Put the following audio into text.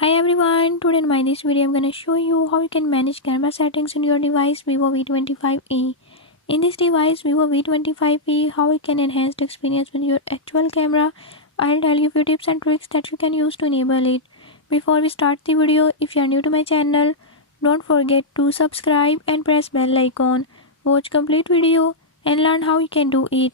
Hi everyone, today in this video I'm gonna show you how you can manage camera settings in your device Vivo V25e. In this device Vivo V25e, how you can enhance the experience with your actual camera. I'll tell you few tips and tricks that you can use to enable it. Before we start the video, if you are new to my channel, don't forget to subscribe and press bell icon. Watch complete video and learn how you can do it.